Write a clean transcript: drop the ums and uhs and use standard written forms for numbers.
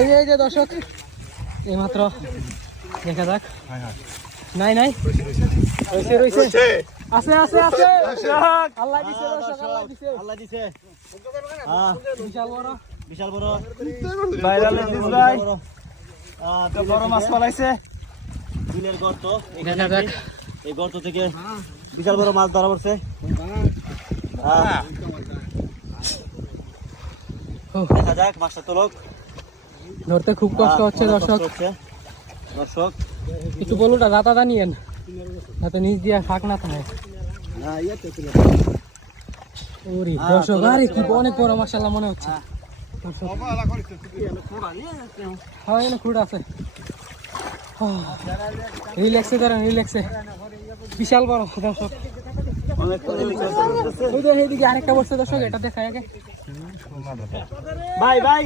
এই যে দর্শক এইমাত্র দেখা যাক। নাই নাই রয়েছে রয়েছে আছে আছে আছে আল্লাহ দিছে দর্শক আল্লাহ দিছে বিশাল বড় ভাইরাল দিস ভাই তো বড় মাছ পালাইছে বিলের গর্ত। দেখা যাক এই গর্ত থেকে বিশাল বড় মাছ ধরা পড়ছে। দেখা যাক মাছটা তোলক। ধরতে খুব কষ্ট হচ্ছে দর্শক। একটু বলুটা দাতা নিয়েন যাতে নিচ দিয়ে ফাঁক না থাকে। দর্শক আরে কি অনেক বড় মাশাআল্লাহ মনে হচ্ছে। হ্যাঁ খুঁড় আছে রিল্যাক্সে ধরেন রিল্যাক্সে বিশাল বড় দর্শক। এইদিকে আরেকটা বসছে দর্শক এটা দেখায় আগে। ভাই ভাই